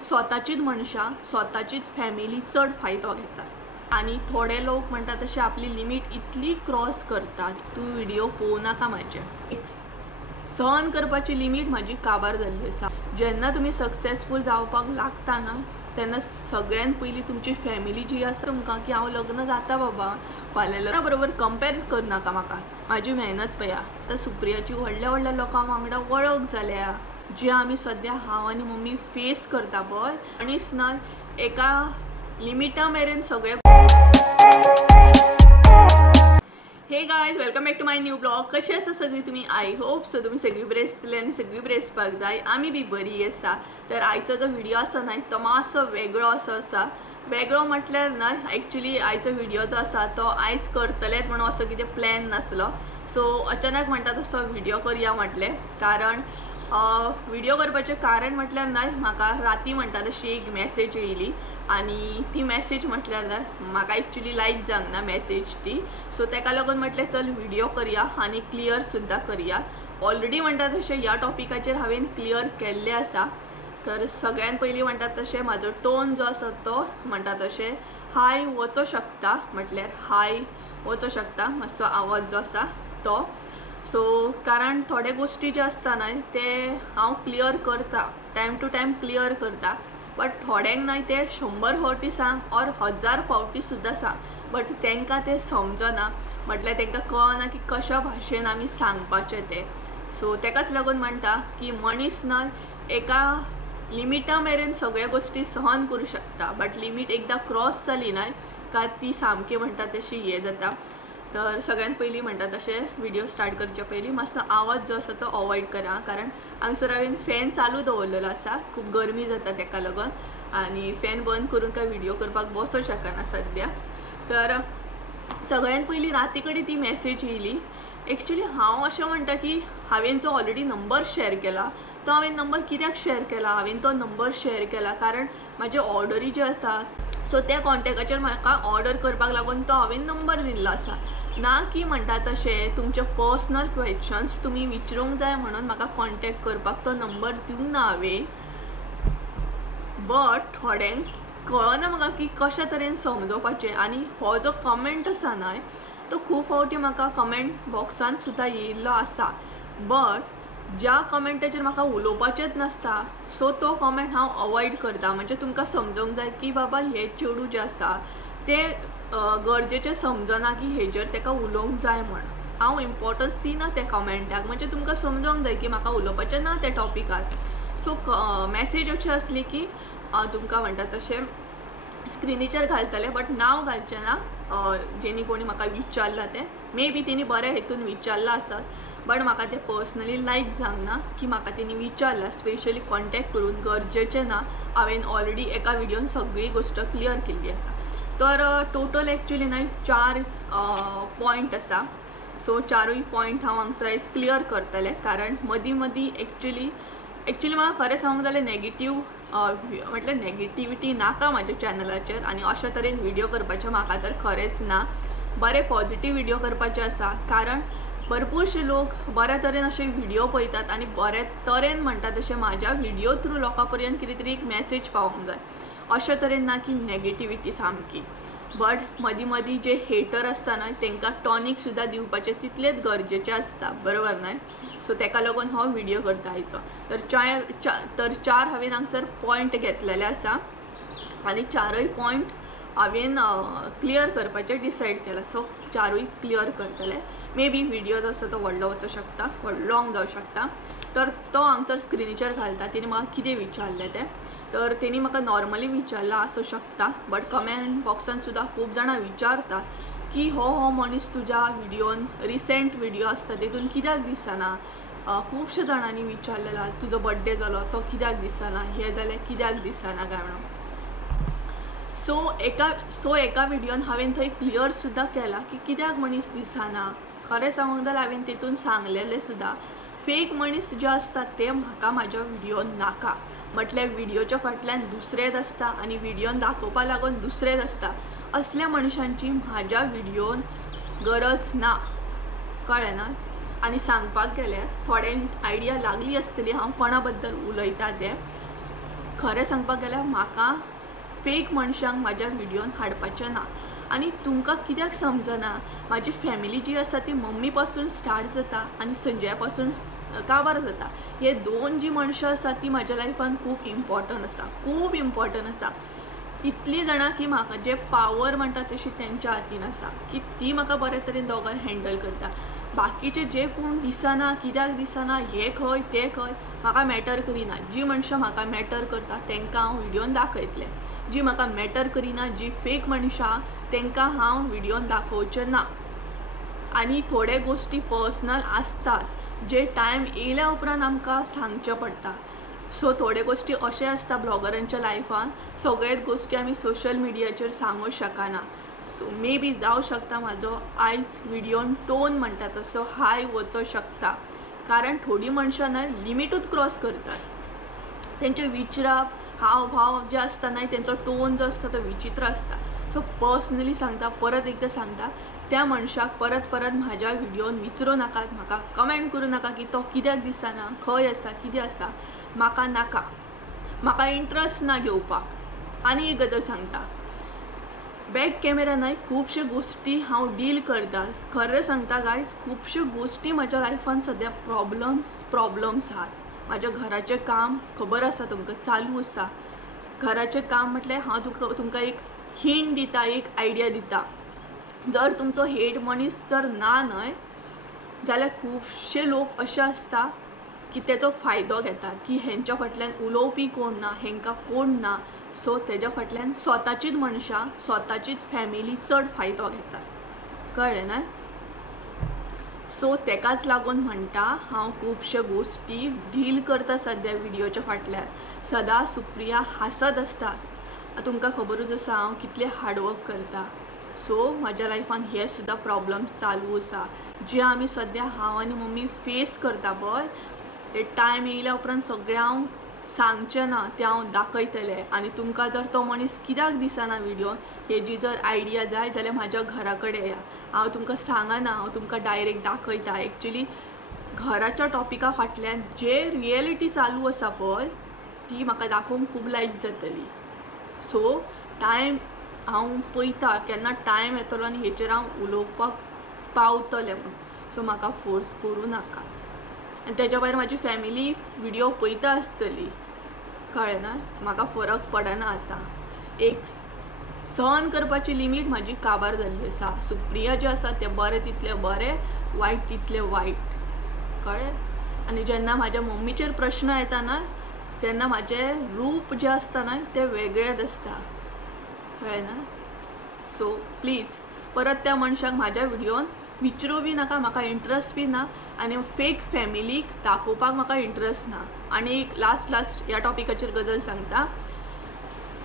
स्वताचीच मनशां स्वताचीच फॅमिली चड फायदो घेतात आणि थोडे लोक म्हणतात तशें आपली लिमिट इतली क्रॉस करतात। तू व्हिडिओ पळोवं नाका म्हाजे सहन करपाची लिमिट म्हाजी काबार जाल्ली आसा। जेन्ना तुमी सक्सेसफूल जावपाक लागता ना तेन्ना सगळ्यान पयलीं तुमची फॅमिली जी आसा तुमकां की हांव लग्न जाता बाबा फाल्यां लग्ना बरोबर कंपेर करनाका म्हाका, म्हाजी मेहनत पळया। आतां सुप्रियाची व्हडल्या व्हडल्या लोकां वांगडा वळख जाल्या जी आमी सद्या हांव आनी मम्मी फेस करता पळय आनीच ना एका लिमिटा मेरेन सगळे। Hey guys welcome back to my new blog. कशी आसा सगळी तुमी? आय होप सो तुमी सगळी बरी आसतली आनी सगळी बरी आसपाक जाय। आमी बी बरी आसा। तर आयचो जो व्हिडिओ आसा ना तो मातसो वेगळो असो आसा। वेगळो म्हटल्यार ना एक्चुअली आयचो व्हिडिओ जो आसा तो आयज करतलेच म्हणून असो कितें प्लॅन नासलो। सो अचानक म्हणटा तसो व्हिडिओ करया म्हटलें। कारण व्हिडिओ करपाचें कारण म्हटल्यार ना म्हाका राती म्हणटा तशी एक मॅसेज येयली आनी ती मॅसेज म्हटल्यार ना म्हाका एक्चुअली लायक जावंक ना मॅसेज ती। सो तेका लागून म्हटलें चल व्हिडिओ करया आनी क्लियर सुद्दां करया। ऑलरेडी म्हणटा तशें ह्या टॉपिकाचेर हांवें क्लियर केल्लें आसा। तर सगळ्यान पयलीं म्हणटा तशें म्हाजो टोन जो आसा तो म्हणटा तशें हाय वचो शकता, म्हटल्यार हाय वचो शकता मातसो आवाज जो आसा तो। सो कारण थोडे गोष्टी जे आसता ना ते हांव क्लियर करता, टायम टू टायम क्लियर करता, बट थोड्यांक ना ते 100 फावटी सांग और 1000 फावटी सुद्दां सांग बट तांकां ते समजना, म्हटल्यार तांकां कळना की कशा भाशेन आमी सांगपाचें तें। सो तेकाच लागून म्हणटा की मनीस ना एका लिमिटा मेरेन सगळ्या गोष्टी सहन करूं शकता बट लिमीट एकदा क्रॉस जाली ना का ती सामकी म्हणटा तशी हे जाता। तर सगळ्यान पयलीं म्हणटा तशें व्हिडिओ स्टार्ट करचे पयलीं मातसो आवाज जो आसा तो अवॉयड करा, कारण हांगसर हांवें फॅन चालू दवरलेलो आसा, खूब गरमी जाता तेका लागून आनी फॅन बंद करून काय व्हिडिओ करपाक बसों शकना सद्या। तर सगळ्यान पयलीं राती कडेन ती मॅसेज येयली। एक्चुअली हांव अशें म्हणटा की हांवें जो ऑलरेडी नंबर शेअर केला तो हांवें नंबर कित्याक शेअर केला, हांवें तो नंबर शेअर केला कारण म्हाजे ऑर्डरी जे आसतात सो त्या कॉन्टॅक्टाचेर म्हाका ऑर्डर करपाक लागून तो हांवें नंबर दिल्लो आसा। ना की म्हणटा तशें तुमचे पर्सनल क्वेश्चन्स तुमी विचारूंक जाय म्हणून म्हाका कॉन्टॅक्ट करपाक तो नंबर दिवंक ना हांवें। बट थोड्यांक कळना म्हाका की कशा तरेन समजोवपाचें। आनी हो जो कमेंट आसा ना तो खूब फावटी म्हाका कमेंट बॉक्सान सुद्दां येयल्लो आसा, बट ज्या कमेंटाचेर म्हाका उलोवपाचेंच नासता सो तो कमेंट हांव अवॉयड करता। म्हणजे तुमकां समजूंक जाय की बाबा हे चेडूं जें आसा तें गरजेचें समजना की हेजेर तेका उलोवंक जाय म्हण। हांव इम्पॉर्टन्स दिना त्या कमेंटाक, म्हणजे तुमकां समजूंक जाय की म्हाका उलोवपाचें ना त्या टॉपिकार। सो मॅसेज अशी आसली की तुमकां म्हणटा तशें स्क्रिनीचेर घालतलें बट नांव घालचें ना, जेणी कोणी म्हाका विचारला तें मे बी तेणी बऱ्या हेतून विचारला आसत बट म्हाका तें पर्सनली लायक जावंक ना की म्हाका तेणी विचारला स्पेशली कॉन्टॅक्ट करून, गरजेचें ना। हांवें ऑलरेडी एका व्हिडिओन सगळी गोश्ट क्लियर केल्ली आसा। तर टोटल एक्चुअली ना 4 पॉयंट आसा। सो 4 पॉयंट हांव हांगसर आयज क्लियर करतलें कारण मदीं मदीं एक्चुअली म्हाका खरें सांगूंक जाल्यार नेगेटीव म्हटल्यार नेगेटिविटी नाका म्हाज्या चॅनलाचेर आनी अशा तरेन व्हिडिओ करपाचें म्हाका तर खरेंच ना। बरें पॉझिटीव व्हिडिओ करपाचें आसा कारण भरपूरशे लोक बऱ्या तरेन अशे व्हिडिओ पळयतात आनी बऱ्या तरेन म्हणटा तशें म्हाज्या व्हिडिओ थ्रू लोकां पर्यंत कितें तरी एक मॅसेज पावोंक जाय, अशा तरेन ना की नेगेटिविटी सामकी। बट मदीं मदीं जे हेटर आसता ना तांकां टॉनीक सुद्दां दिवपाचें तितलेंच गरजेचें आसता, बरोबर न्हय? सो तेका लागून हो व्हिडिओ करता आयचो। तर 4 हांवें हांगसर पॉयंट घेतलेले आसा आनी 4 पॉयंट हांवें क्लियर करपाचें डिसायड केलां। सो 4 क्लियर करतलें। मे बी व्हिडिओ जो आसा तो व्हडलो वचूं शकता, लॉंग जावं शकता। तर तो हांगसर स्क्रिनीचेर घालता तेणी म्हाका कितें विचारलें तें। तर तेणी म्हाका नॉर्मली विचारला आसूं शकता बट कमेंट बॉक्सान सुद्दां खूब जाणां विचारतात की हो मनीस तुज्या व्हिडिओन रिसेंट व्हिडिओ आसता तेतून कित्याक दिसना। खुबशे जाणांनी विचारलेला तुजो बर्थडे जालो तो कित्याक दिसना, हे जाल्यार कित्याक दिसना काय म्हणून। सो एका व्हिडिओन हांवें थंय क्लियर सुद्दां केला की कित्याक मनीस दिसना। खरें सांगूंक जाल्यार हांवें तेतून सांगलेलें सुद्दां फेक मनीस जे आसतात ते म्हाका म्हाज्या व्हिडिओन नाका। म्हटल्यार व्हिडिओच्या फाटल्यान दुसरेच आसता आनी व्हिडिओन दाखोवपा लागून दुसरेच आसता, असल्या मनशांची म्हाज्या व्हिडिओन गरज ना, कळ्ळें ना? आनी सांगपाक गेल्यार थोड्यांक आयडिया लागली आसतली हांव कोणा बद्दल उलयता तें, खरें सांगपाक गेल्यार म्हाका फेक मनशांक म्हाज्या व्हिडिओन हाडपाचें ना. आनी तुमकां कित्याक समजना, म्हाजी फॅमिली जी आसा ती मम्मी पासून स्टार्ट जाता आनी संजया पासून काबार जाता. हे दोन जी मनशां आसा ती म्हाज्या लायफान खूब इम्पॉर्टंट आसा, खूब इम्पॉर्टंट आसा. इतली जाणां की म्हाका जे पावर म्हणटा तशी तेंच्या हातीन आसा की ती म्हाका बरे तरेन दोगांय हँडल करता. बाकीचे जे कोण दिसना, कित्याक दिसना, हे खंय ते खंय म्हाका मॅटर करिना. जी मनशां म्हाका मॅटर करता तेंकां हांव व्हिडिओन दाखयतलें. जी म्हाका मॅटर करिना, जी फेक मनशां तेंकां हांव व्हिडिओन दाखोवचें ना. आनी थोडे गोश्टी पर्सनल आसतात जे टायम येयल्या उपरांत आमकां सांगचे पडटा. सो थोडे गोश्टी अशें आसता ब्लॉगरांच्या लायफान, सगळेच गोश्टी आमी सोशल मिडियाचेर सांगूंक शकना. सो मे बी जावं शकता म्हाजो आयज व्हिडिओन टोन म्हणटा तसो हाय वचूं शकता, कारण थोडी मनशां न्हय लिमिटूच क्रॉस करतात. तेंचे विचारप, हाव भाव जे आसता न्हय तेंचो टोन जो आसता तो विचित्र आसता. सो पर्सनली सांगता, परत एकदां सांगता, त्या मनशाक परत परत म्हाज्या व्हिडिओन विचारूं नाकात, म्हाका कमेंट करूं नाका की तो कित्याक दिसना, खंय आसा, कितें आसा. म्हाका नाका, म्हाका इंट्रस्ट ना घेवपाक. आनी एक गजाल सांगता, बॅक कॅमेरा न्हय खुबश्यो गोश्टी हांव डील करता. खरें सांगता गायज, खुबश्यो गोश्टी म्हाज्या लायफान सद्या प्रॉब्लम्स आहात. म्हाज्या घराचें काम खबर आसा तुमकां चालू आसा. घराचें काम म्हटल्यार हांव तुमकां एक हिंट दिता, एक आयडिया दिता. जर तुमचो हेट मनीस जर ना न्हय जाल्यार खुबशे लोक अशे आसता की तेचो फायदो घेतात की हेंच्या फाटल्यान उलोवपी कोण ना, हेंकां कोण ना. सो तेज्या फाटल्यान स्वताचीच मनशां, स्वताचीच फॅमिली चड फायदो घेतात. कळ्ळें ना. सो तेकाच लागून म्हणटा हांव खुबश्यो गोश्टी डील करता सद्या व्हिडिओच्या फाटल्यान. सदां सुप्रिया हांसत आसता. तुमकां खबरूच आसा हांव कितलें हार्डवर्क करता. सो म्हाज्या लायफान हे सुद्दां प्रॉब्लम्स चालू आसा जे आमी सद्या हांव आनी मम्मी फेस करता पळय. ते टायम येयल्या उपरांत सगळें हांव सांगचें ना, तें हांव दाखयतलें. आनी तुमकां जर तो मनीस कित्याक दिसना व्हिडिओन हेजी जर आयडिया जाय जाल्यार म्हाज्या घरा कडेन या. हांव तुमकां सांगना, हांव तुमकां डायरेक्ट दाखयता. एक्चुली घराच्या टॉपिका फाटल्यान जे रियलिटी चालू आसा पळय ती म्हाका दाखोवंक खूब लायक जातली. सो टायम हांव पळयता केन्ना टायम येतलो आनी हेचेर हांव उलोवपाक पावतलें म्हूण. सो म्हाका फोर्स करूं नाकात. आनी तेज्या भायर म्हाजी फॅमिली व्हिडिओ पळयता आसतली. कळ्ळें ना. म्हाका फरक पडना आतां. एक सहन करपाची लिमीट म्हाजी काबार जाल्ली आसा. सुप्रिया जें आसा तें बरें तितलें बरें, वायट तितलें वायट. कळ्ळें. आनी जेन्ना म्हाज्या मम्मीचेर प्रश्न येता ना तेन्ना म्हाजें रूप जें आसता ना तें वेगळेंच आसता. कळ्ळें ना. सो प्लीज परत त्या मनशाक म्हाज्या व्हिडिओन विचारूं बी नाका, म्हाका इंट्रस्ट बी ना. आनी फेक फॅमिलीक दाखोवपाक म्हाका इंट्रस्ट ना. आनी एक लास्ट ह्या टॉपिकाचेर गजाल सांगता.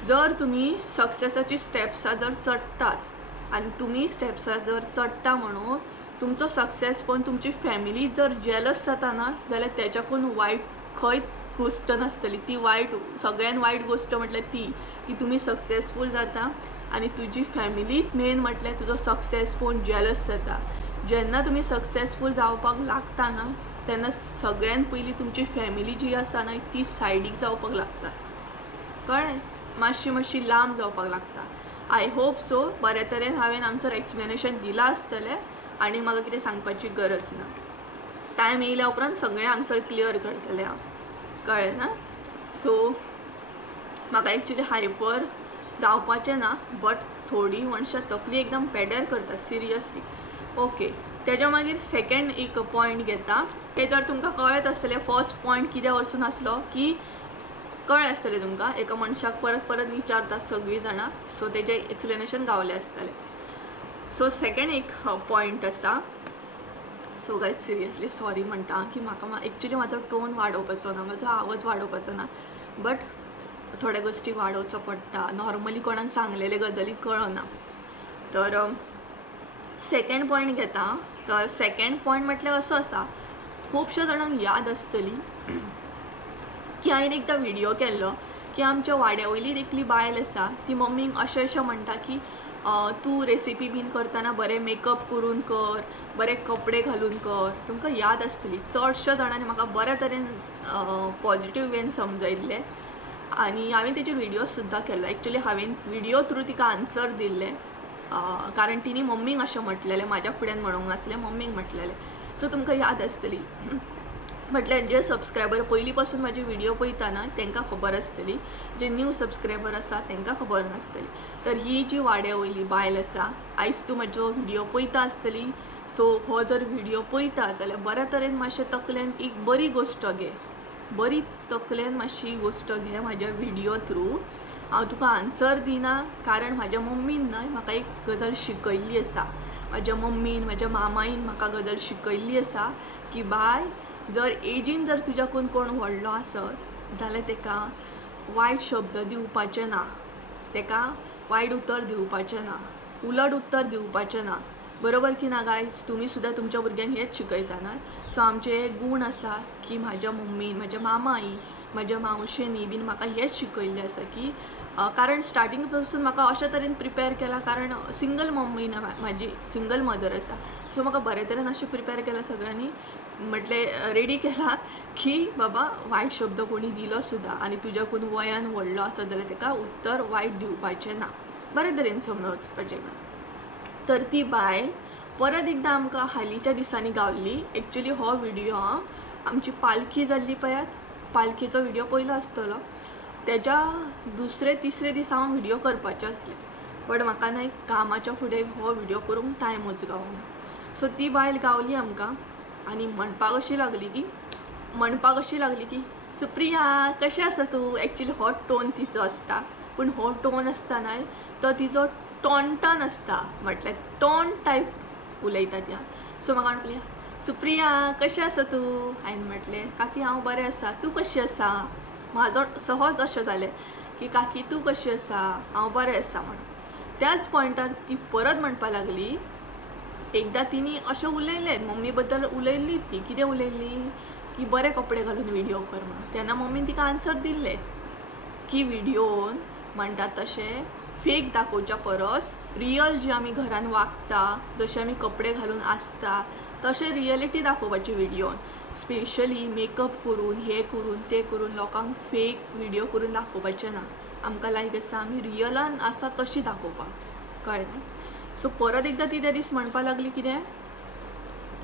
जर तुमी सक्सेसाची स्टेप्सां जर चडटात आनी तुमी स्टेप्सां जर चडटा म्हणून तुमचो सक्सेस पळोवन तुमची फॅमिली जर जेलस जाता ना जाल्यार तेच्याकून वायट खंयच गोश्ट नासतली. ती वायट, सगळ्यान वायट गोश्ट म्हटल्यार ती की तुमी सक्सेसफूल जाता आनी तुजी फॅमिली मेन म्हटल्यार तुजो सक्सेस पळोवन जेलस जाता. जेन्ना तुमी सक्सेसफूल जावपाक लागता ना तेन्ना सगळ्यान पयलीं तुमची फॅमिली जी आसा ना ती सायडीक जावपाक लागता. कळ्ळें. मातशी लांब जावपाक लागता. आय होप सो बऱ्या तरेन हांवें हांगसर एक्सप्लेनेशन दिलां आसतलें आनी म्हाका कितें सांगपाची गरज ना. टायम येयल्या उपरांत सगळें हांगसर क्लियर करतलें हांव. कळ्ळें ना. सो म्हाका एक्चुली हायपर जावपाचें ना, बट थोडी मनशां तकली एकदम पेड्यार करतात सिरियसली. ओके. तेज्या मागीर सेकंड एक पॉयंट घेता. ते जर तुमकां कळत आसतलें फर्स्ट पॉयंट कित्या वरसून आसलो की कळ्ळें आसतलें तुमकां एका मनशाक परत परत विचारतात सगळीं जाणां. सो तेजें एक्सप्लेनेशन गावलें आसतलें. सो सेकंड एक पॉयंट आसा. सो गायज सिरियसली सॉरी म्हणटा की म्हाका एक्चुली म्हाजो टोन वाडोवपाचो ना, म्हाजो आवाज वाडोवपाचो ना, बट थोड्या गोश्टी वाडोवचो पडटा. नॉर्मली कोणाक सांगलेले गजाली कळना. तर सेकंड पॉयंट घेता. तर सेकंड पॉयंट म्हटल्यार असो आसा, खुबश्या जाणांक याद आसतली की हांवें एकदां व्हिडिओ केल्लो की आमच्या वाड्या वयली एकली बायल आसा ती मम्मीक अशें म्हणटा की तूं रेसिपी बीन करतना बरें मेकअप करून कर, बरे कपडे घालून कर. तुमकां याद आसतली चडश्या जाणांनी म्हाका बऱ्या तरेन पॉजिटीव वेन समजयल्लें. आणि हांवें तेचे व्हिडिओ सुद्दां केल्लो. एक्चुली हांवें व्हिडिओ थ्रू तिका आन्सर दिल्ले, कारण तिने मम्मीक अशें म्हटलेलें, म्हाज्या फुड्यान म्हणूंक नासलें, मम्मीक म्हटलेलें. सो तुमकां याद आसतली, म्हटल्यार जे सबस्क्रायबर पयलीं पासून म्हाजे व्हिडिओ पळयता ना तांकां खबर आसतली, जे न्यू सबस्क्रायबर आसा तांकां खबर नासतली. तर ही जी वाड्या वयली बायल आसा, आयज तूं म्हजो व्हिडिओ पळयता आसतली. सो हो जर व्हिडिओ पळयता जाल्यार बऱ्या तरेन मातशें तकलेन एक बरी गोश्ट घे, बरी तकलेन मातशी गोश्ट घे म्हाज्या व्हिडिओ थ्रू. हांव तुका आन्सर दिना, कारण म्हाज्या मम्मीन न्हय म्हाका एक गजाल शिकयल्ली आसा, म्हाज्या मम्मीन म्हाज्या मामाईन म्हाका गजाल शिकयल्ली आसा की बाय, जर एजीन जर तुज्याकून कोण व्हडलो आसत जाल्यार तेका वायट शब्द दिवपाचे ना, तेका वायट उतर दिवपाचें ना, उलट उतर दिवपाचें ना. बरोबर की ना गायज? तुमी सुद्दां तुमच्या भुरग्यांक हेच शिकयता ना. सो आमचे गूण आसा की म्हाज्या मम्मीन, म्हाज्या मामाई, म्हाज्या मावशेनी बीन म्हाका हेच शिकयल्लें आसा की, कारण स्टार्टींग पासून म्हाका अशे तरेन प्रिपेर केला, कारण सिंगल मम्मी ना म्हाजी, सिंगल मदर आसा. सो म्हाका बरे तरेन अशें प्रिपेर केला सगळ्यांनी, म्हटलें रेडी केला की बाबा वायट शब्द कोणी दिलो सुद्दां आनी तुज्याकून वयान व्हडलो आसत जाल्यार तेका उत्तर वायट दिवपाचें ना, बरे तरेन समजपाचें ना. तर ती बायल परत एकदां आमकां हालींच्या दिसांनी गावल्ली. एक्चुली हो व्हिडिओ आमची पालखी जाल्ली पळयात, पालखीचो व्हिडिओ पयलो आसतलो, तेज्या दुसरे तिसरे दीस हांव व्हिडिओ करपाचें आसलें, बट म्हाका न्हय कामाच्या फुडें हो व्हिडिओ करूंक टायमूच गावना. सो ती बायल गावली आमकां आनी म्हणपाक अशी लागली की सुप्रिया कशें आसा तूं. एक्चुली हो टोन तिचो आसता, पूण हो टोन आसता न्हय तो तिचो टॉन्टन आसता, म्हटल्यार टॉन टायप उलयता त्या. सो म्हाका म्हणली सुप्रिया कशें आसा तूं. हांवें म्हटलें काकी हांव बरें आसा, तूं कशी आसा. म्हाजो सहज अशें जालें की काकी तूं कशी आसा, हांव बरें आसा म्हणून. त्याच पॉयंटार ती परत म्हणपा लागली, एकदां तिणी अशें उलयलें मम्मी बद्दल उलयल्ली, ती कितें उलयल्ली की बरे कपडे घालून व्हिडिओ कर म्हणून. तेन्ना मम्मीन तिका आन्सर दिल्लें की व्हिडिओन म्हणटात तशें फेक दाखोवच्या परस रियल जे आमी घरान वागता, जशे आमी कपडे घालून आसता तशें रियलिटी दाखोवपाची व्हिडिओन. स्पेशली मेकअप करून, हे करून ते करून लोकांक फेक व्हिडिओ करून दाखोवपाचें ना. आमकां लायक आसा आमी रियलान आसा तशी दाखोवपाक, कळ्ळें. सो परत एकदां ती त्या दीस म्हणपा लागली कितें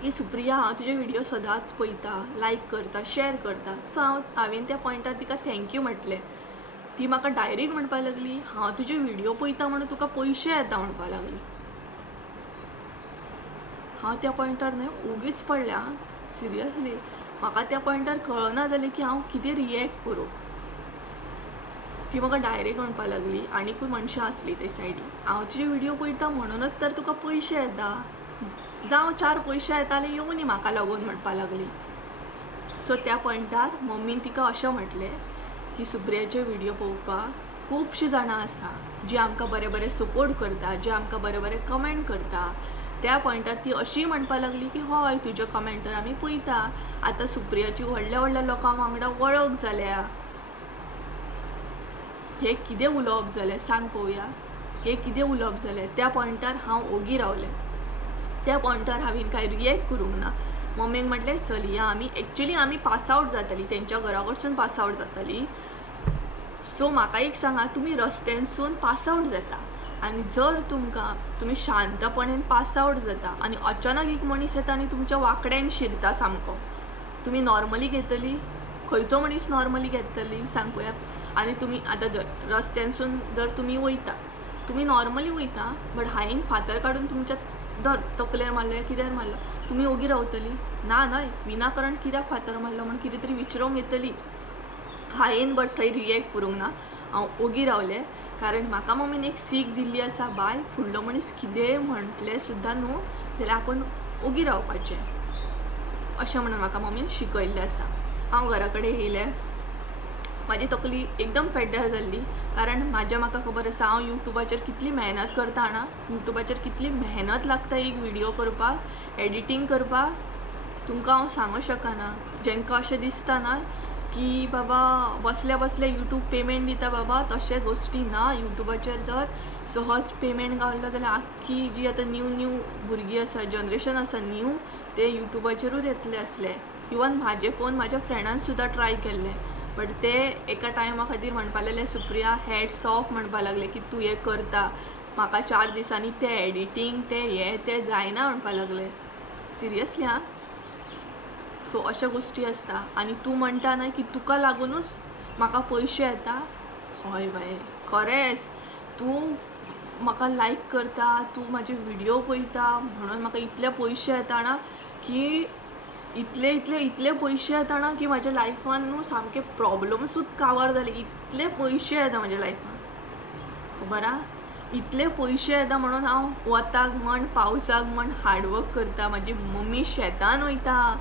की सुप्रिया हांव तुजे व्हिडिओ सदांच पळयता, लायक करता, शेअर करता. सो हांवें त्या पॉयंटार तिका थँक्यू म्हटलें. ती म्हाका डायरेक्ट म्हणपा लागली हांव तुजे व्हिडिओ पळयता म्हणून तुका पयशे येता म्हणपा लागली. हांव त्या पॉयंटार न्हय उगीच पडलें, सिरियसली म्हाका त्या पॉयंटार कळना जालें की हांव कितें रिएक्ट करूं. ती म्हाका डायरेक्ट म्हणपा लागली, आनीकूय मनशां आसली ते सायडीन, हांव तुजे व्हिडिओ पळयता म्हणूनच तर तुका पयशे येता, जावं 4 पयशे येताले येवं न्ही म्हाका लागून म्हणपा लागली. सो त्या पॉयंटार मम्मीन तिका अशें म्हटलें की सुप्रियाचे व्हिडिओ पळोवपाक खुबशीं जाणां आसा जी आमकां बरें बरें सपोर्ट करता, जे आमकां बरें बरें कमेंट करता. त्या पॉयंटार ती अशी म्हणपा लागली की हय तुजे कमेंटर आमी पळयता, आतां सुप्रियाची व्हडल्या व्हडल्या लोकां वांगडा वळख जाल्या. हे कितें उलोवप जालें सांग पळोवया, हे कितें उलोवप जालें. त्या पॉयंटार हांव ओगी रावलें. त्या पॉयंटार हांवें कांय रिएक्ट करूंक ना. मम्मीक म्हटलें चल या आमी पास आवट जाताली, तेंच्या घरा कडसून पास आवट जाताली. सो म्हाका एक सांगा, तुमी रस्त्यानसून पास आवट जाता आनी जर तुमी शांतपणेन पास आवट जाता आनी अचानक एक मनीस येता आनी तुमच्या वाकड्यान शिरता सामको, तुमी नॉर्मली घेतली? खंयचो मनीस नॉर्मली घेतली सांग पळोवया. आनी तुमी आतां जर रस्त्यानसून जर तुमी वयता, तुमी नॉर्मली वयता, बट हांवें फातर काडून तुमच्या तकलेर मारलो या कित्यार मारलो, तुमी ओगी रावतली? ना न्हय, विनाकारण कित्याक फातर मारलो म्हणून कितें तरी विचारूंक येतली. हांवें बट थंय रिएक्ट करूंक ना, हांव ओगी रावलें. कारण म्हाका मम्मीन एक सीख दिल्ली आसा, बाय फुडलो मनीस कितेंय म्हटलें सुद्दां न्हू जाल्यार आपूण ओगी रावपाचें, अशें म्हणून म्हाका मम्मीन शिकयल्लें आसा. हांव घरा कडेन येयलें, म्हाजी तकली एकदम पेड्ड्यार जाल्ली, कारण म्हाका खबर आसा हांव युट्यूबाचेर कितली मेहनत करता ना, युट्यूबाचेर कितली मेहनत लागता एक व्हिडिओ करपाक, एडिटींग करपाक, तुमकां हांव सांगूंक शकना. जेंकां अशें दिसता ना की बाबा बसल्या बसल्या यूट्यूब पेमेंट दिता बाबा, तशे गोश्टी ना. यूट्यूबाचेर जर सहज पेमेंट गावलो जाल्यार आख्खी जी आतां न्यू भुरगीं आसा, जनरेशन आसा न्यू, ते यूट्यूबाचेरूच येतले आसले. इवन म्हाजे पळोवन म्हाज्या फ्रेंडान सुद्दां ट्राय केल्लें, बट ते एका टायमा खातीर म्हणपा लागले सुप्रिया हॅट्स ऑफ म्हणपा लागले की तू हे करता, म्हाका 4 दिसांनी ते एडिटींग ते जायना म्हणपा लागले. सिरियसली हां. सो अशा गोष्टी असता. आनी तूं म्हणटा ना की तुका लागूनच म्हाका पयशे येता. हय बाय खरेंच तूं म्हाका लायक करता, तूं म्हाजे व्हिडिओ पळयता म्हणून म्हाका इतले पयशे येता ना की इतले पयशे येता ना की म्हाज्या लायफान न्हू सामके प्रॉब्लम्सूच कावर जाले. इतले पयशे येता म्हाज्या लायफान खबर आहा. इतले पयशे येता म्हणून हांव वताक म्हण पावसाक म्हण हार्डवर्क करता. म्हाजी मम्मी शेतान वयता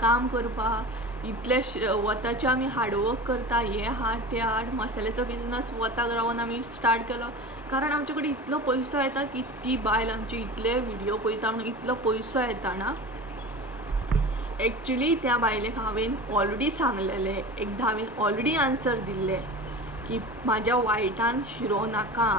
काम करपाक. इतले वताचे आमी हार्डवर्क करता. हे हाड ते हाड मसाल्याचो बिझनस वताक रावन आमी स्टार्ट केलो कारण आमचे कडेन इतलो पयसो येता की ती बायल आमचे इतले व्हिडिओ पळयता म्हणून इतलो पयसो येता ना. एक्चुली त्या बायलेक हांवें ऑलरेडी सांगलेले, एकदां हांवें ऑलरेडी आन्सर दिल्ले की म्हाज्या वायटान शिरो नाका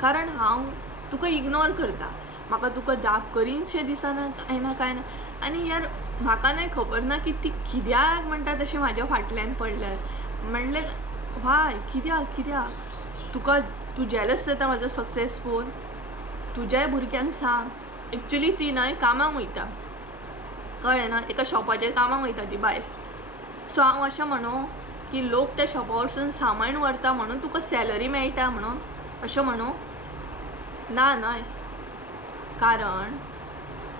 कारण हांव तुका इग्नोर करता. म्हाका तुका जाप करीनशें दिसना कांय ना. आनी यार म्हाका नाही खबर ना की ती कित्याक म्हणटा तशें म्हाज्या फाटल्यान पडल्यार. म्हणलें वाय कित्याक तूं जेलस जाता म्हाजो सक्सेस पळोवन. तुज्याय भुरग्यांक सांग. एक्चुली ती न्हय कामाक वयता कळ्ळें ना. एका शॉपाचेर कामाक वयता ती बायल. सो हांव अशें म्हणू की लोक त्या शॉपा वरसून सामान व्हरता म्हणून तुका सॅलरी मेळटा म्हणून अशें म्हणू ना न्हय. कारण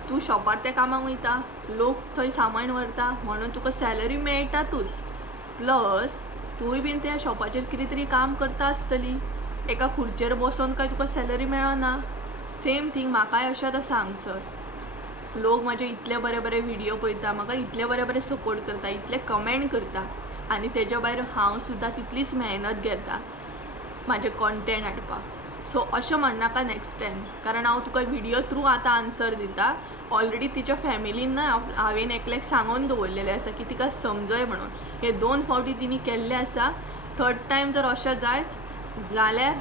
तूं शॉपार त्या कामाक वयता, लोक थंय सामान व्हरता म्हणून तुका सॅलरी मेळटातूच. प्लस तुंय बीन त्या शॉपाचेर कितें तरी काम करता आसतली. एका खुर्चेर बसोन काय तुका सॅलरी मेळना. सेम थिंग म्हाकाय अशें आतां सांग सर. लोक म्हाजे इतले बरे बरे व्हिडिओ पळयता, म्हाका इतले बरे बरे सपोर्ट करता, इतले कमेंट करता आनी तेज्या भायर हांव सुद्दां तितलीच मेहनत घेता म्हाजे कॉन्टेंट हाडपाक. सो अशें म्हणनाका नेक्स्ट टायम कारण हांव तुका व्हिडिओ थ्रू आतां आन्सर दिता. ऑलरेडी तिच्या फॅमिलीन ना हांवें एकल्याक सांगून दवरलेलें आसा की तिका समजय म्हणून. हे 2 फावटी तिणी केल्ले आसा. 3rd टायम जर अशें जायत जाल्यार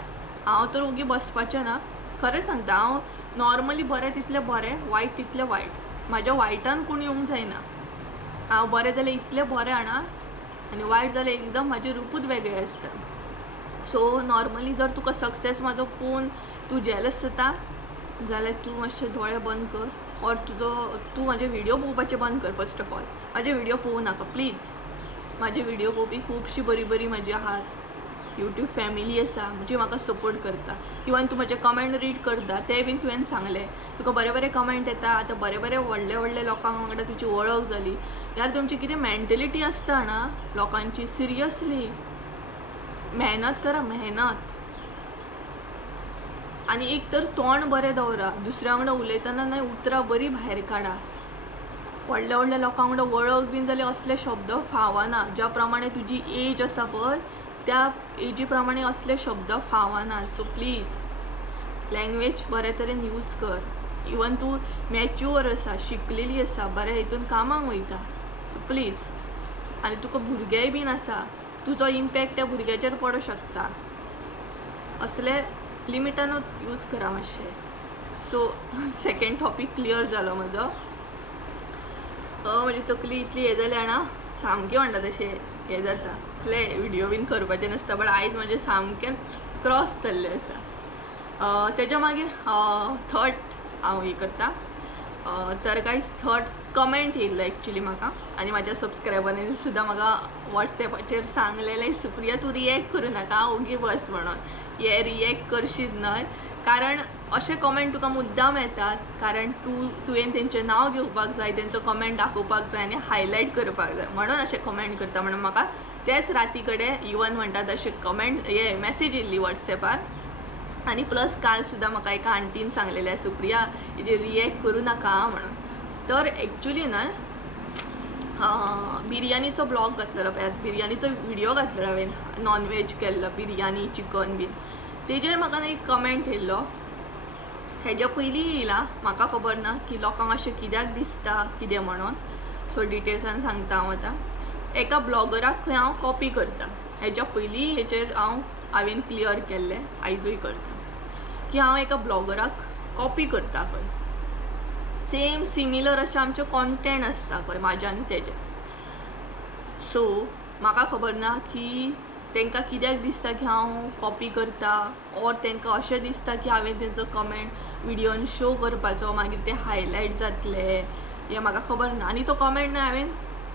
हांव तर ओगी बसपाचें ना. खरें सांगता हांव नॉर्मली बरें तितलें बरें, वायट तितलें वायट. म्हाज्या वायटान कोण येवंक जायना. हांव बरें जाल्यार इतलें बरें हाडा आनी वायट जाल्यार एकदम म्हाजें रूपूच वेगळें आसता. सो नॉर्मली जर तुका सक्सेस म्हाजो पळोवन तूं जेलस जाता जाल्यार तूं मातशें दोळे बंद कर और तूं म्हाजे व्हिडिओ पळोवपाचें बंद कर. फर्स्ट ऑफ ऑल म्हाजे व्हिडिओ पळोवं नाका प्लीज. म्हाजे व्हिडिओ पळोवपी खुबशीं बरी म्हाजी आहात. यूट्यूब फॅमिली आसा जी म्हाका सपोर्ट करता. इवन तूं म्हाजे कमेंट रीड करता ते बीन तुवें सांगलें तुका बरे कमेंट येता. आतां बरे व्हडले लोकांक वांगडा तुजी वळख जाली. यार तुमची कितें मेंटेलिटी आसता ना लोकांची. सिरियसली मेहनत करा मेहनत. आनी एक तर तोंड बरें दवरा. दुसऱ्या वांगडा उलयतना न्हय उतरां बरी भायर काडा. व्हडल्या लोकां वांगडा वळख बीन जाल्यार असले शब्द फावना. ज्या प्रमाणे तुजी एज आसा पळय त्या एजी प्रमाणे असले शब्द फावना. सो प्लीज लँग्वेज बरे तरेन यूज कर. इवन तूं मॅच्युअर आसा, शिकलेली आसा, बऱ्या हितून कामाक वयता. So please. आनी तुका भुरगेय बीन आसा, तुजो इम्पॅक्ट त्या भुरग्याचेर पडूं शकता. असले लिमिटानूच यूज करा मातशें. सो सेकंड टॉपीक क्लियर जालो म्हाजो. म्हणजे तकली इतली हे जाल्या ना सामकें म्हणटा तशें हे जाता. असले व्हिडिओ बीन करपाचें नासता. बट आयज म्हणजे सामकें क्रॉस जाल्लें आसा. तेज्या मागीर 3rd हांव हे करता. तर गायज 3rd कमेंट येयल्लो एक्चुली म्हाका आनी म्हाज्या सबस्क्रायबरांनी सुद्दां म्हाका वॉट्सॅपाचेर सांगलेलें सुप्रिया तूं रिएक्ट करूं नाका ओगी बस म्हणून. हे रिएक्ट करशीत न्हय कारण अशे कमेंट तुका मुद्दाम येतात कारण तुवें तेंचें नांव घेवपाक जाय, तेंचो कमेंट दाखोवपाक जाय आनी हायलायट करपाक जाय म्हणून अशें कमेंट करता. म्हणून म्हाका तेच राती कडेन इवन म्हणटा तशें कमेंट हे मॅसेज येयल्ली वॉट्सॅपार. आनी प्लस काल सुद्दां म्हाका एका आंटीन सांगलेलें सुप्रिया हेजेर रिएक्ट करूं नाका म्हणून. तर एक्चुली न्हय बिरयानीचो ब्लॉग घातलेलो पळय, बिरयानीचो व्हिडिओ घातलेलो हांवें नॉनवेज केल्लो बिरयानी चिकन बीन. तेजेर म्हाका एक कमेंट येयल्लो. हेज्या पयलीं येयला म्हाका खबर ना की लोकांक अशें कित्याक दिसता कितें म्हणून. सो डिटेल्सान सांगता हांव आतां. एका ब्लॉगराक खंय हांव कॉपी करता. हेज्या पयलीं हेचेर हांवें क्लियर केल्लें आयजूय करता की हांव एका ब्लॉगराक कॉपी करता पळय. सिमिलर अशें आमचें कॉन्टेंट आसता पळय म्हाजें आनी तेजें. सो म्हाका खबर ना की तांकां कित्याक दिसता की हांव कॉपी करता, ऑर तांकां अशें दिसता की हांवें तेंचो कमेंट विडियोन शो करपाचो, मागीर ते हायलायट जातले, हें म्हाका खबर ना. आनी तो कमेंट हांवें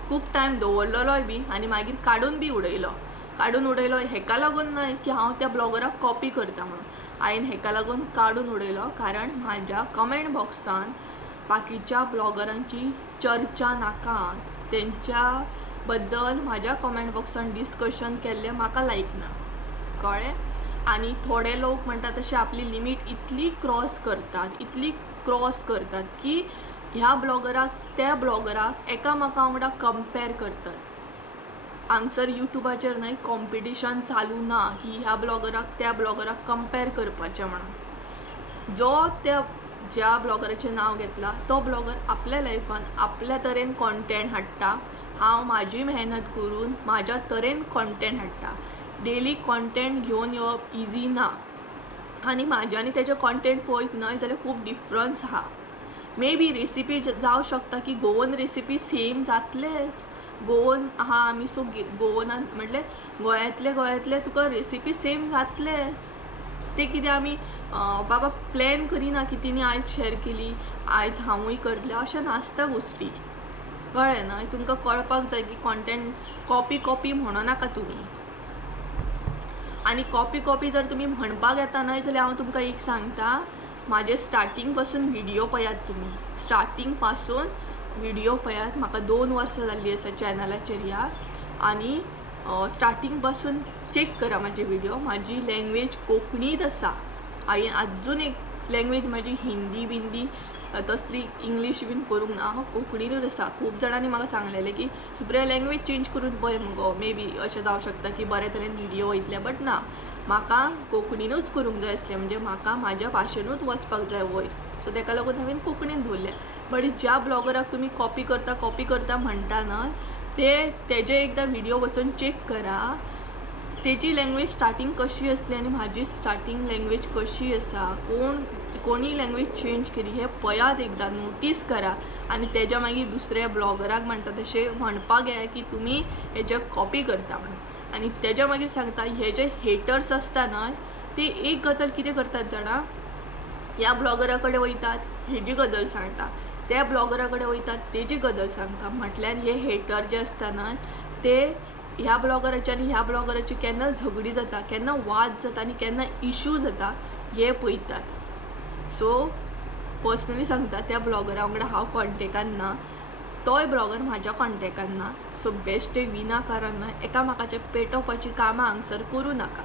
खूब टायम दवरलेलोय बी आनी मागीर काडून बी उडयलो. हेका लागून न्हय की हांव त्या ब्लॉगराक कॉपी करता म्हणून, हांवें हेका लागून काडून उडयलो कारण म्हाज्या कमेंट बॉक्सान बाकीच्या ब्लॉगरांची चर्चा नाका, तेंच्या बद्दल म्हाज्या कमेंट बॉक्सान डिस्कशन केल्लें म्हाका लायक ना, कळ्ळें. आनी थोडे लोक म्हणटा तशें आपली लिमीट इतली क्रॉस करतात की ह्या ब्लॉगराक त्या ब्लॉगराक एकामेका वांगडा कंपेर करतात. हांगसर युट्यूबाचेर न्हय कॉम्पिटिशन चालू ना की ह्या ब्लॉगराक त्या ब्लॉगराक कंपेर करपाचें म्हणून. ज्या ब्लॉगराचें नांव घेतलां तो ब्लॉगर आपल्या लायफान आपल्या तरेन कॉन्टेंट हाडटा. हांव म्हाजी मेहनत करून म्हाज्या तरेन कॉन्टेंट हाडटा. डेली कॉन्टेंट घेवन येवप इजी ना आनी म्हाजें आनी तेजें कॉन्टेंट पळयत न्हय जाल्यार खूब डिफरन्स आहा. मे बी रेसिपी जावं शकता की गोवन रेसिपी सेम जातलेच, गोवन आहा आमी सो गोवनान म्हटल्यार गोंयांतले तुका रेसिपी सेम जातलेच. ते कितें आमी बाबा प्लॅन करिना की तिणी आयज शेअर केली आयज हांवूय करतलें, अशें नासता गोश्टी, कळ्ळें न्हय. तुमकां कळपाक जाय की कॉन्टेंट कॉपी म्हणो नाका तुमी. आनी कॉपी जर तुमी म्हणपाक येता न्हय जाल्यार हांव तुमकां एक सांगता, म्हाजे स्टार्टींग पासून व्हिडियो पळयात तुमी, स्टार्टींग पासून व्हिडियो पळयात. म्हाका 2 वर्सां जाल्लीं आसा चॅनलाचेर ह्या, आनी स्टार्टींग पासून चेक करा म्हाजे व्हिडियो. म्हाजी लँग्वेज कोंकणीच आसा. हांवें आजून एक लँग्वेज म्हाजी हिंदी बिंदी तसली इंग्लीश बीन करूंक ना, हांव कोंकणीनूच आसा. खूब जाणांनी म्हाका सांगलेलें की सुप्रिया लँग्वेज चेंज करून पळय मुगो, मे बी अशें जावं शकता की बरे तरेन व्हिडियो वयतले, बट ना, म्हाका कोंकणीनूच करूंक जाय आसलें, म्हणजे म्हाका म्हाज्या भाशेनूच वचपाक जाय वयर. सो तेका लागून हांवें कोंकणीन दवरलें. बट ज्या ब्लॉगराक तुमी कॉपी करता म्हणटा न्हय तेजे एकदां व्हिडियो वचून चेक करा, तेजी लँग्वेज स्टार्टींग कशी असली आनी म्हाजी स्टार्टींग लँग्वेज कशी आसा, कोणी लँग्वेज चेंज केली हें पळयात, एकदां नोटीस करा. आनी तेज्या मागीर दुसऱ्या ब्लॉगराक म्हणटा तशें म्हणपाक येया की तुमी हेजे कॉपी करता म्हणून. आनी तेज्या मागीर सांगता हे जे हेटर्स आसता न्हय ते एक गजाल कितें करतात जाणा, ह्या ब्लॉगरा कडेन वयतात हेजी गजाल सांगता, त्या ब्लॉगरा कडेन वयतात तेजी गजाल सांगता. म्हटल्यार हे हेटर जे आसता न्हय ते ह्या ब्लॉगराची आनी ह्या ब्लॉगराची केन्ना झगडी जाता, केन्ना वाद जाता आनी केन्ना इशू जाता हे पळयतात. सो पर्सनली सांगता त्या ब्लॉगरा वांगडा हांव कॉन्टेक्टान ना, तोय ब्लॉगर म्हाज्या कॉन्टेक्टान ना. सो बेश्टे विनाकारण एकामेकाचें पेटोवपाची कामां हांगसर करूं नाका.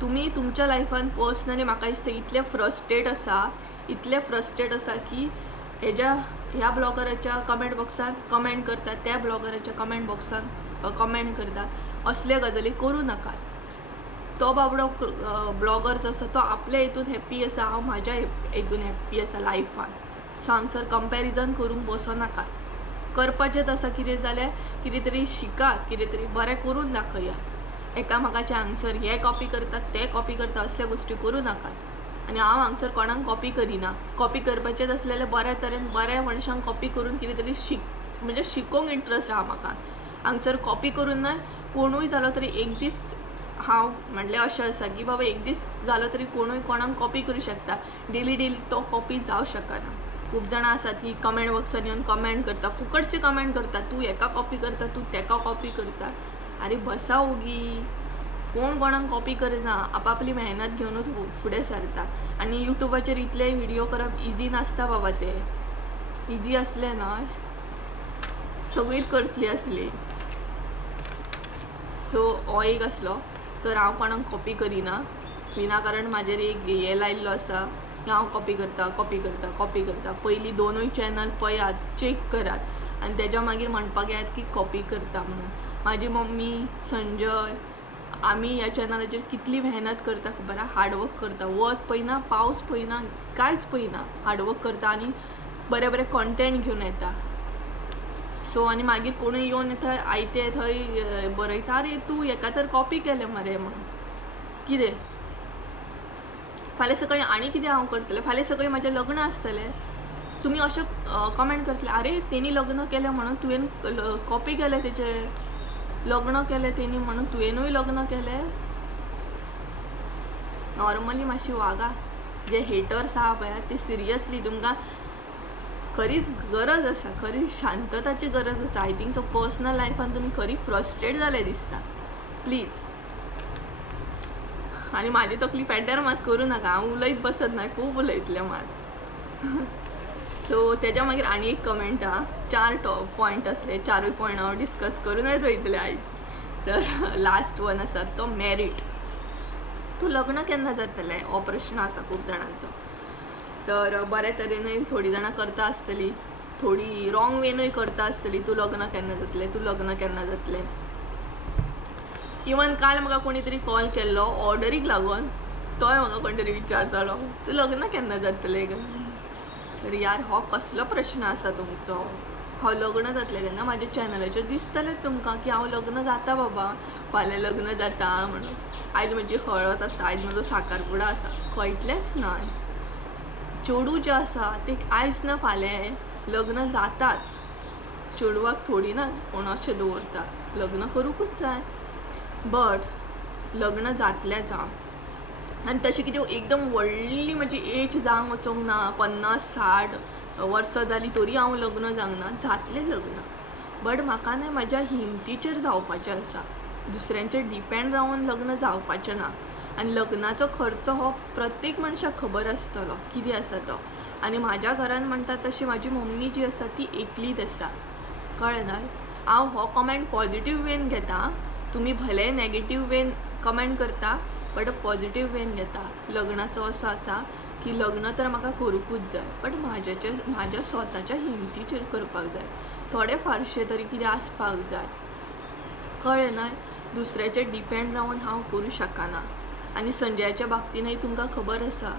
तुमी तुमच्या लायफान पर्सनली म्हाका दिसता इतले फ्रस्ट्रेट आसा की ह्या ब्लॉगराच्या कमेंट बॉक्सान कमेंट करतात, त्या ब्लॉगराच्या कमेंट बॉक्सान कमेंट करतात, असले गजाली करूं नाकात. तो बाबडो ब्लॉगर जो आसा तो आपल्या हितून हॅप्पी आसा, हांव म्हाज्या हितून हॅप्पी आसा लायफान. सो हांगसर कंपॅरिजन करूंक बसो नाकात. करपाचेंच आसा कितें जाल्यार कितें तरी शिकात, कितें तरी बरें करून दाखयात. एकामेकाचे हांगसर हे कॉपी करतात ते कॉपी करता असल्या गोश्टी करूं नाकात. आनी हांव हांगसर कोणाक कॉपी करिना. कॉपी करपाचेंच आसलें जाल्यार बऱ्या तरेन बऱ्या मनशांक कॉपी करून कितें तरी म्हणजे शिकोवंक इंट्रस्ट आहा म्हाका. हांगसर कॉपी करून न्हय कोणूय जालो तरी एक दीस हांव म्हणल्यार अशें आसा की बाबा एक दीस जालो तरी कोणूय कोणाक कॉपी करूं शकता, डेली तो कॉपी जावं शकना. खूब जाणां आसात की कमेंट बॉक्सान येवन कमेंट करता, फुकटचे कमेंट करता, तूं हेका कॉपी करता, तूं तेका कॉपी करता. अरे बसा ओगी, कोण कोणाक कॉपी करना, आपापली मेहनत घेवनूच फुडें सरता. आनी युट्यूबाचेर इतले व्हिडियो करप इजी नासता बाबा, ते इजी आसलें न्हय सगळीच करतली आसली. सो हो एक आसलो. तर हांव कोणाक कॉपी करिना, विनाकारण म्हाजेर एक हे लायिल्लो आसा की हांव कॉपी करता. पयलीं दोनूय चॅनल पळयात, चेक करात आनी तेज्या मागीर म्हणपाक येयात की कॉपी करता म्हणून. म्हाजी मम्मी, संजय, आमी ह्या चॅनलाचेर कितली मेहनत करता खबर आहा, हार्डवर्क करता. वत पळयना, पावस पळयना, कांयच पळयना, हार्डवर्क करता आनी बरें कॉन्टेंट घेवन येता. सो आनी मागीर कोणूय येवन थंय आयते थंय बरयता, अरे तूं हेका तर कॉपी केलें मरे म्हणून. कितें फाल्यां सकाळीं आनी कितें हांव करतलें, फाल्यां सकाळीं म्हाजें लग्न आसतलें, तुमी अशें कमेंट करतले, अरे तेणी लग्न केलें म्हणून तुवें कॉपी केलें तेजें. लग्न केलें तेणी म्हणून तुवेंनूय लग्न केलें. नॉर्मली मातशी वागा. जे हेटर्स आहा पळय ते सिरियसली तुमकां खरीच गरज आसा, खरी शांतताची गरज आसा. आय थिंक सो पर्सनल लायफान तुमी खरी फ्रस्ट्रेट जाले दिसता. प्लीज. आनी म्हाजी तकली पेड्ड्यार मात करूं नाका. हांव उलयत बसत ना, खूब उलयतलें मात. सो तेज्या मागीर आनी एक कमेंट आहा. 4 पॉयंट आसले. 4 पॉयंट हांव डिस्कस करूनच वयतलें आयज. तर लास्ट वन आसा तो मॅरीड. तूं लग्न केन्ना जातलें हो प्रश्न आसा खूब जाणांचो. तर बरे तरेनूय थोडी जाणां करता आसतलीं, थोडी रॉंग वेनूय करता आसतलीं. तूं लग्न केन्ना जातलें, तूं लग्न केन्ना जातलें. इवन काल म्हाका कोणी तरी कॉल केल्लो ऑर्डरीक लागून. तोय म्हाका कोण तरी विचारतालो तूं लग्न केन्ना जातलें ग. तर यार हो कसलो प्रश्न आसा तुमचो. हांव लग्न जातलें तेन्ना म्हाज्या चॅनलाचेर दिसतलें तुमकां की हांव लग्न जाता बाबा, फाल्यां लग्न जाता म्हणून. आयज म्हजी हळद आसा, आयज म्हजो साखरपुडो आसा, कळटलेंच ना. चेडूं जें आसा ते आयज ना फाल्यां लग्न जाताच. चेडवाक थोडी ना कोण अशें दवरता, लग्न करूंकूच जाय. बट लग्न जातलें जावं. आनी तशें कितें एकदम व्हडली म्हजी एज जावंक वचोंक ना. 50-60 वर्सां जालीं तरी हांव लग्न जावंक ना. जातलें लग्न. बट म्हाका न्हय म्हाज्या हिमतीचेर जावपाचें आसा. दुसऱ्यांचेर डिपेंड रावन लग्न जावपाचें ना. आनी लग्नाचो खर्च हो प्रत्येक मनशाक खबर आसतलो कितें आसा तो. आनी म्हाज्या घरान म्हणटा तशी म्हाजी मम्मी जी आसा ती एकलीच आसा. कळ्ळें न्हय. हांव हो कमेंट पॉझिटीव वेन घेता. तुमी भले नॅगेटीव वेन कमेंट करता बट पॉझिटीव वेन घेता. लग्नाचो असो आसा की लग्न तर म्हाका करूंकूच जाय, बट म्हाज्या स्वताच्या हिमतीचेर करपाक जाय. थोडे फारशे तरी कितें आसपाक जाय. कळ्ळें न्हय. दुसऱ्याचेर डिपेंड रावन हांव करूं शकना. आनी संजयाच्या बाबतीनय तुमकां खबर आसा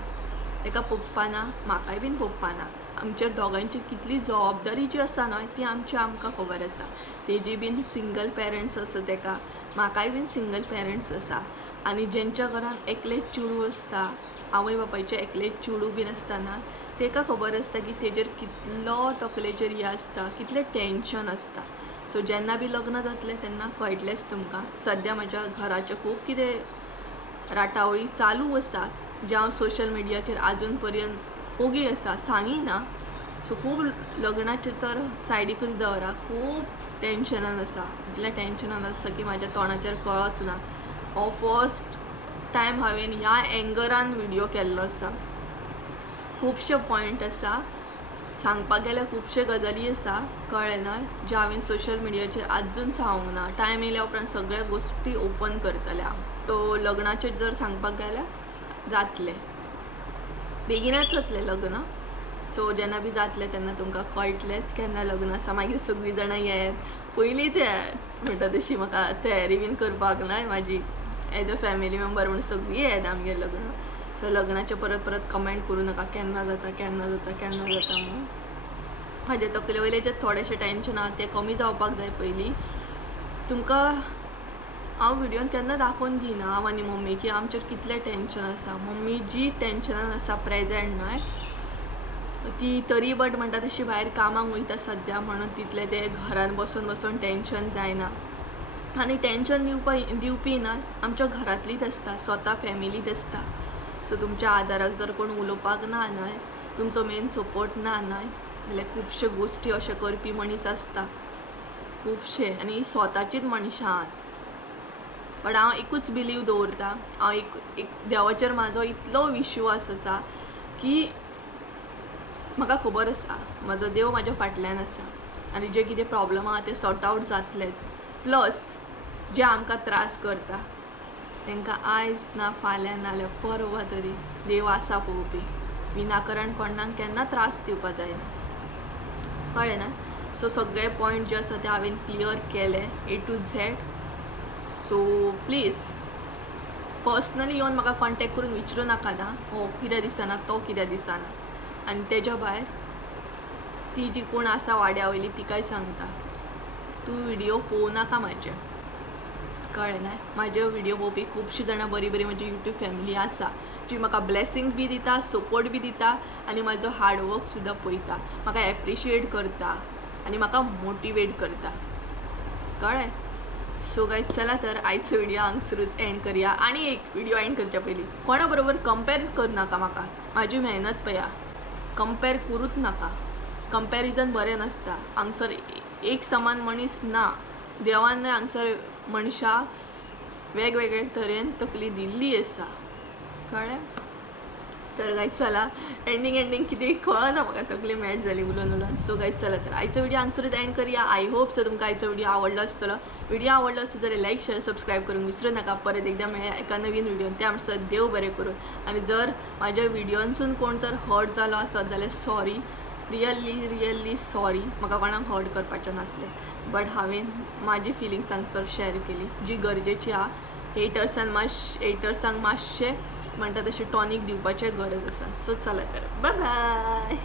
ताका पप्पा ना, म्हाकाय बीन पप्पा ना. आमच्या दोगांची कितली जबाबदारी जी आसा न्हय ती आमकां खबर आसा. तेजी बीन सिंगल पेरंट्स आसा ताका, म्हाकाय बीन सिंगल पेरंट्स आसा. आनी जेंच्या घरान एकलेच चेडूं आसता, आवय बापायचे एकलेच चेडूं बीन आसतना ताका खबर आसता की तेजेर कितलो तकलेचेर हें आसता, कितलें टेंशन आसता. सो जेन्ना बी लग्न जातलें तेन्ना कळटलेंच तुमकां. सद्या म्हज्या घराचें खूब कितें राटावळी चालू आसात जे हांव सोशल मिडियाचेर आजून पर्यंत ओगी आसा सांगी ना. सो खूब लग्नाचें तर सायडीकूच दवरा. खूब टेंशनान आसा. इतलें टेंशनान आसा की म्हाज्या तोंडाचेर कळच ना. हो फर्स्ट टायम हांवें ह्या एंगरान व्हिडियो केल्लो आसा. खुबशे पॉयंट आसा सांगपाक गेल्यार, खुबशे गजाली आसा. कळ्ळें न्हय. जे हांवें सोशल मिडियाचेर आजून सांगूंक ना. टायम येयल्या उपरांत सगळ्या गोश्टी ओपन करतलें हांव. तो लग्नाचेर जर सांगपाक गेल्यार जातलें, बेगीनच जातलें लग्न. सो जेन्ना बी जातलें तेन्ना तुमकां कळटलेंच केन्ना लग्न आसा. मागीर सगळीं जाणां येत पयलींच म्हणटा तशी म्हाका तयारी बीन करपाक न्हय म्हाजी एज अ फॅमिली मेंबर म्हणून सगळीं येत आमगेर लग्न. सो लग्नाचे परत कमेंट करूं नाका केन्ना जाता म्हणून. म्हाजे तकले वयले जे थोडेशे टेंशन आहा ते कमी जावपाक जाय पयलीं. तुमकां हांव व्हिडियोन केन्ना दाखोवन दिना हांव आनी मम्मी की आमचेर कितलें टेंशन आसा. मम्मी जी टेंशनान आसा प्रेजेंट न्हय ती तरी बट म्हणटा तशी भायर कामाक वयता सद्या म्हणून तितलें ते घरान बसून टेंशन जायना. आनी टेंशन दिवपी न्हय आमच्या घरांतलीच आसता, स्वता फॅमिलीच आसता. सो तुमच्या आदाराक जर कोण उलोवपाक ना न्हय, तुमचो मेन सपोर्ट ना न्हय जाल्यार खुबशे गोश्टी अशे करपी मनीस आसता खुबशे. आनी स्वताचीच मनशां आहात. बट हांव एकूच बिलीव दवरता. हांव एक देवाचेर म्हाजो इतलो विश्वास आसा की म्हाका खबर आसा म्हाजो देव म्हाज्या फाटल्यान आसा. आनी जे कितें प्रॉब्लम आहा ते सॉर्ट आवट जातलेच. प्लस जे आमकां त्रास करता तांकां आयज ना फाल्यां नाल्यार परवा तरी देव आसा पळोवपी. विनाकारण कोणाक केन्ना त्रास दिवपा जायना. कळ्ळें ना. सो सगळे पॉयंट जे आसा ते हांवें क्लियर केले A to Z. So please personally येवन म्हाका कॉन्टेक्ट करून विचारूं नाका ना हो कित्याक दिसना तो कित्याक दिसना. आनी तेज्या भायर ती जी कोण आसा वाड्या वयली तिकाय सांगता तूं व्हिडियो पळोवं नाका म्हाजे. कळ्ळें ना. म्हाजे व्हिडियो पळोवपी खुबशीं जाणां बरी म्हजी यूट्यूब फॅमिली आसा जी म्हाका ब्लेसिंग बी दिता, सपोर्ट बी दिता आनी म्हाजो हार्डवर्क सुद्दां पळयता, म्हाका एप्रिशिएट करता आनी म्हाका मोटिवेट करता. कळ्ळें. सो गाईज चला तर आयचो व्हिडिओ हांगसरूच एंड करूया. आणि एक व्हिडिओ एंड करच्या पयलीं कोणा बरोबर कंपेर करू नाका. म्हाका म्हाजी मेहनत पया कंपेर करूच नाका. कंपॅरिजन बरें नासता. हांगसर एक समान मनीस ना. देवान हांगसर मनशाक वेगवेगळे तरेन तकली दिल्ली आसा. कळ्ळें. तर गायज चला एंडींग कितें कळना म्हाका तकली मॅट जाली उलोवन. सो गायज चला तर आयचो व्हिडिओ हांगसरूच एंड करूया. आय होप सो तुमकां आयचो व्हिडिओ आवडलो आसतलो. व्हिडिओ आवडलो आसत जाल्यार लायक शेअर सबस्क्राईब करूंक विसरू नाका. परत एकदा मेळया एका नवीन व्हिडिओन. त्या म्हणसर देव बरें करून. आनी जर म्हाज्या व्हिडिओनसून कोण जर हर्ट जालो आसत जाल्यार सॉरी. Really sorry. म्हाका कोणाक हर्ट करपाचें नासलें. बट हांवें म्हाजी फिलिंग्स हांगसर शेअर केली जी गरजेची आहा. हेटर्सांक मातशें म्हणटा तशें टॉनीक दिवपाचें गरज आसा. सो चला तर बाय बाय.